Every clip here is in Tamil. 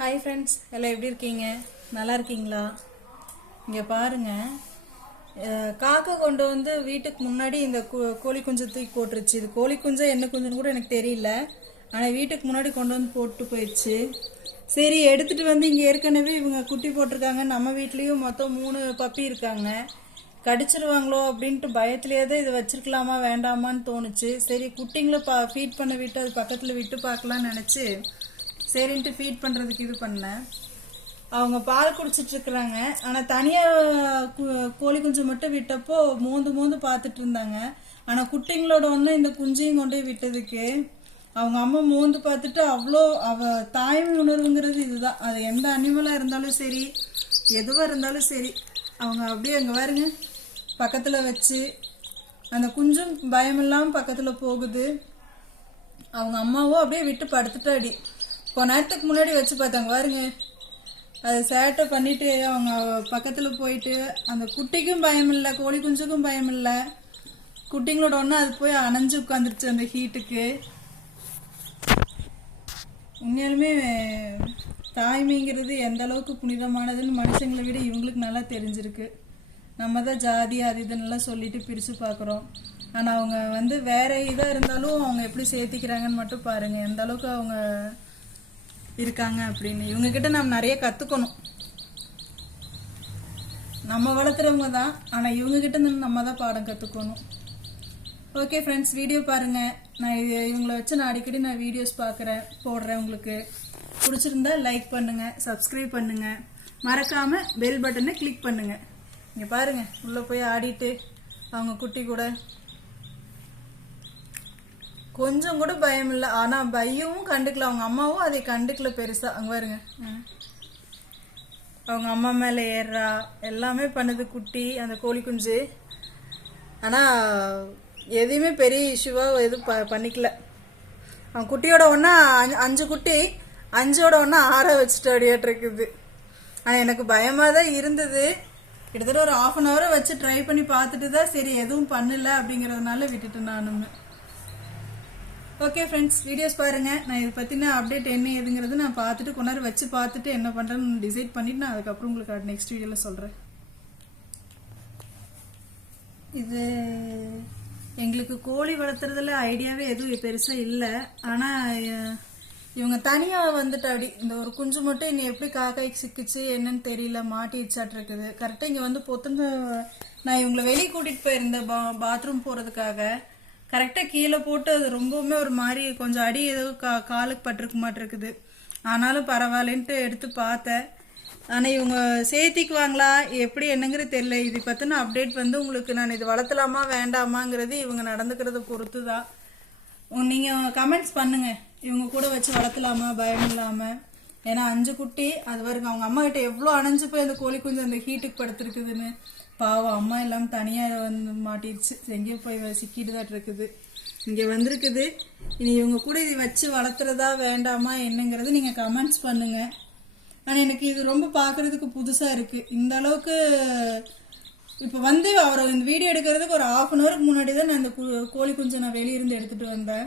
ஹாய் ஃப்ரெண்ட்ஸ் எல்லாம் எப்படி இருக்கீங்க? நல்லா இருக்கீங்களா? இங்கே பாருங்க. காக்கை கொண்டு வந்து வீட்டுக்கு முன்னாடி இந்த கோழி குஞ்சு தூக்கி போட்டுருச்சு. இது கோழி குஞ்சா என்ன குஞ்சுன்னு கூட எனக்கு தெரியல. ஆனால் வீட்டுக்கு முன்னாடி கொண்டு வந்து போட்டு போயிடுச்சு. சரி எடுத்துகிட்டு வந்து இங்கே ஏற்கனவே இவங்க குட்டி போட்டிருக்காங்க. நம்ம வீட்லேயும் மொத்தம் மூணு பப்பி இருக்காங்க. கடிச்சிருவாங்களோ அப்படின்ட்டு பயத்திலேயே தான் இது வச்சிருக்கலாமா வேண்டாமான்னு தோணுச்சு. சரி குட்டிங்களை பா ஃபீட் பண்ண விட்டு அது பக்கத்தில் விட்டு பார்க்கலாம்னு நினச்சி சரின்ட்டு ஃபீட் பண்ணுறதுக்கு இது பண்ணேன் அவங்க பால் குடிச்சிட்ருக்குறாங்க. ஆனால் தனியாக கோழி குஞ்சு மட்டும் விட்டப்போ மோந்து மோந்து பார்த்துட்டு இருந்தாங்க ஆனால் குட்டிங்களோட ஒன்று இந்த குஞ்சையும் கொண்டு போய் விட்டதுக்கு அவங்க அம்மா மோந்து பார்த்துட்டு அவ்வளோ அவ தாய்மை உணர்வுங்கிறது இதுதான். அது எந்த அனிமலாக இருந்தாலும் சரி எதுவாக இருந்தாலும் சரி அவங்க அப்படியே அங்கே பாருங்க. பக்கத்தில் வச்சு அந்த குஞ்சும் பயமில்லாமல் பக்கத்தில் போகுது. அவங்க அம்மாவும் அப்படியே விட்டு படுத்துட்டாடி. கொஞ்ச நேரத்துக்கு முன்னாடி வச்சு பார்த்தாங்க பாருங்க. அது சேட்டை பண்ணிட்டு அவங்க பக்கத்தில் போயிட்டு அந்த குட்டிக்கும் பயம் இல்லை கோழி குஞ்சுக்கும் பயம் இல்லை. குட்டிங்களோட ஒன்று அது போய் அணைஞ்சு உட்காந்துருச்சு அந்த ஹீட்டுக்கு. உண்மையாலுமே தாய்மைங்கிறது எந்த அளவுக்கு புனிதமானதுன்னு மனுஷங்களை விட இவங்களுக்கு நல்லா தெரிஞ்சிருக்கு. நம்ம தான் ஜாதி அது இதுன்னெல்லாம் சொல்லிட்டு பிரித்து பார்க்குறோம். ஆனால் அவங்க வந்து வேற இதாக இருந்தாலும் அவங்க எப்படி சேர்த்திக்கிறாங்கன்னு மட்டும் பாருங்கள் எந்த அளவுக்கு அவங்க இருக்காங்க அப்படின்னு. இவங்க கிட்ட நம்ம நிறைய கற்றுக்கணும் நம்ம வளர்த்துறவங்க தான். ஆனால் இவங்க கிட்ட இருந்து நம்ம தான் பாடம் கற்றுக்கணும் ஓகே ஃப்ரெண்ட்ஸ் வீடியோ பாருங்க. நான் இது இவங்கள வச்சு நான் அடிக்கடி நான் வீடியோஸ் பார்க்குறேன் போடுறேன் உங்களுக்கு. பிடிச்சிருந்தா லைக் பண்ணுங்க சப்ஸ்கிரைப் பண்ணுங்க. மறக்காம பெல் பட்டனை கிளிக் பண்ணுங்க. இங்கே பாருங்க உள்ளே போய் ஆடிட்டு அவங்க குட்டி கூட. கொஞ்சம் கூட பயம் இல்லை. ஆனால் பையவும் கண்டுக்கல. அவங்க அம்மாவும் அதை கண்டுக்கல பெருசாக அங்கே வருங்க அவங்க அம்மா மேலே ஏறுறா எல்லாமே பண்ணுது குட்டி அந்த கோழி குஞ்சு. ஆனால் எதையுமே பெரிய இஷ்யூவாக எதுவும் ப பண்ணிக்கல. அவன் குட்டியோட ஒன்றா அஞ்சு குட்டி அஞ்சோட ஒன்றா ஆற வச்சுட்டு அடியாட்டிருக்குது ஆனால் எனக்கு பயமாக தான் இருந்தது. கிட்டத்தட்ட ஒரு ஆஃப் அன் ஹவரை வச்சு ட்ரை பண்ணி பார்த்துட்டு தான் சரி எதுவும் பண்ணலை அப்படிங்கிறதுனால விட்டுட்டேன் நானுமே. ஓகே ஃப்ரெண்ட்ஸ் வீடியோஸ் பாருங்கள் நான் இதை பற்றின அப்டேட் என்ன ஏதுங்கிறது நான் பார்த்துட்டு கொண்டாரு வச்சு பார்த்துட்டு என்ன பண்ணுறேன்னு டிசைட் பண்ணிவிட்டு நான் அதுக்கப்புறம் உங்களுக்கு நெக்ஸ்ட் வீடியோவில் சொல்கிறேன் இது எங்களுக்கு கோழி வளர்த்துறதுல ஐடியாவே எதுவும் பெருசாக இல்லை. ஆனால் இவங்க தனியாக வந்துட்டாடி இந்த ஒரு குஞ்சு மட்டும் இனி எப்படி காக்காய்க்கு சிக்கிச்சு என்னன்னு தெரியல மாட்டி இருக்குது. கரெக்டாக இங்கே வந்து பொத்துன்னு நான் இவங்களை வெளியே கூட்டிகிட்டு போயிருந்தேன் பா பாத்ரூம் போகிறதுக்காக கரெக்டாக கீழே போட்டு அது ரொம்பவுமே ஒரு மாதிரி கொஞ்சம் அடி ஏதோ கா காலுக்கு பட்டிருக்க மாட்டிருக்குது. ஆனாலும் பரவாயில்லன்ட்டு எடுத்து பார்த்தேன். ஆனால் இவங்க சேர்த்திக்குவாங்களா? எப்படி என்னங்கிறது தெரியல. இது பற்றின அப்டேட் வந்து உங்களுக்கு நான் இது வளர்த்தலாமா வேண்டாமாங்கிறது இவங்க நடந்துக்கிறத பொறுத்து தான் நீங்கள் கமெண்ட்ஸ் பண்ணுங்கள் இவங்க கூட வச்சு வளர்த்தலாமா பயம் இல்லாமல் ஏன்னா அஞ்சு குட்டி அது வரைக்கும் அவங்க அம்மா கிட்ட எவ்வளோ அணைஞ்சு போய் அந்த கோழி குஞ்சு அந்த ஹீட்டுக்கு படுத்துருக்குதுன்னு. பாவம் அம்மா எல்லாம் தனியாக வந்து மாட்டிடுச்சு எங்கேயும் போய் சிக்கிட்டு தான் இருக்குது. இங்கே வந்திருக்குது. இனி இவங்க கூட இதை வச்சு வளர்த்துறதா வேண்டாமா என்னங்கிறது நீங்கள் கமெண்ட்ஸ் பண்ணுங்கள் ஆனால் எனக்கு இது ரொம்ப பார்க்குறதுக்கு புதுசாக இருக்குது இந்த அளவுக்கு இப்போ வந்து அவர் இந்த வீடியோ எடுக்கிறதுக்கு ஒரு ஆஃப் அன் ஹவருக்கு முன்னாடி தான் நான் இந்த கு- கோழி குஞ்சை நான் வெளியிருந்து எடுத்துகிட்டு வந்தேன்.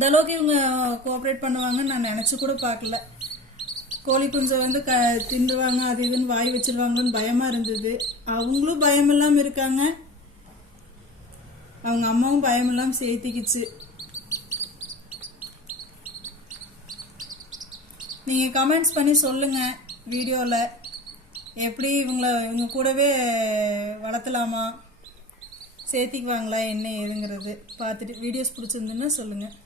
இந்த அளவுக்கு இவங்க கோஆப்ரேட் பண்ணுவாங்கன்னு நான் நினச்சி கூட பார்க்கல. கோழி குஞ்சை வந்து க தின்றுவாங்க அது இதுன்னு வாய் வச்சிருவாங்களோன்னு பயமாக இருந்தது. அவங்களும் பயம் இல்லாமல் இருக்காங்க. அவங்க அம்மாவும் பயம் இல்லாமல் சேர்த்திக்கிச்சு நீங்கள் கமெண்ட்ஸ் பண்ணி சொல்லுங்கள் வீடியோவில் எப்படி இவங்கள இவங்க கூடவே வளர்த்தலாமா? சேர்த்திக்குவாங்களா என்ன ஏதுங்கிறது. பார்த்துட்டு வீடியோஸ் பிடிச்சிருந்துன்னா சொல்லுங்கள்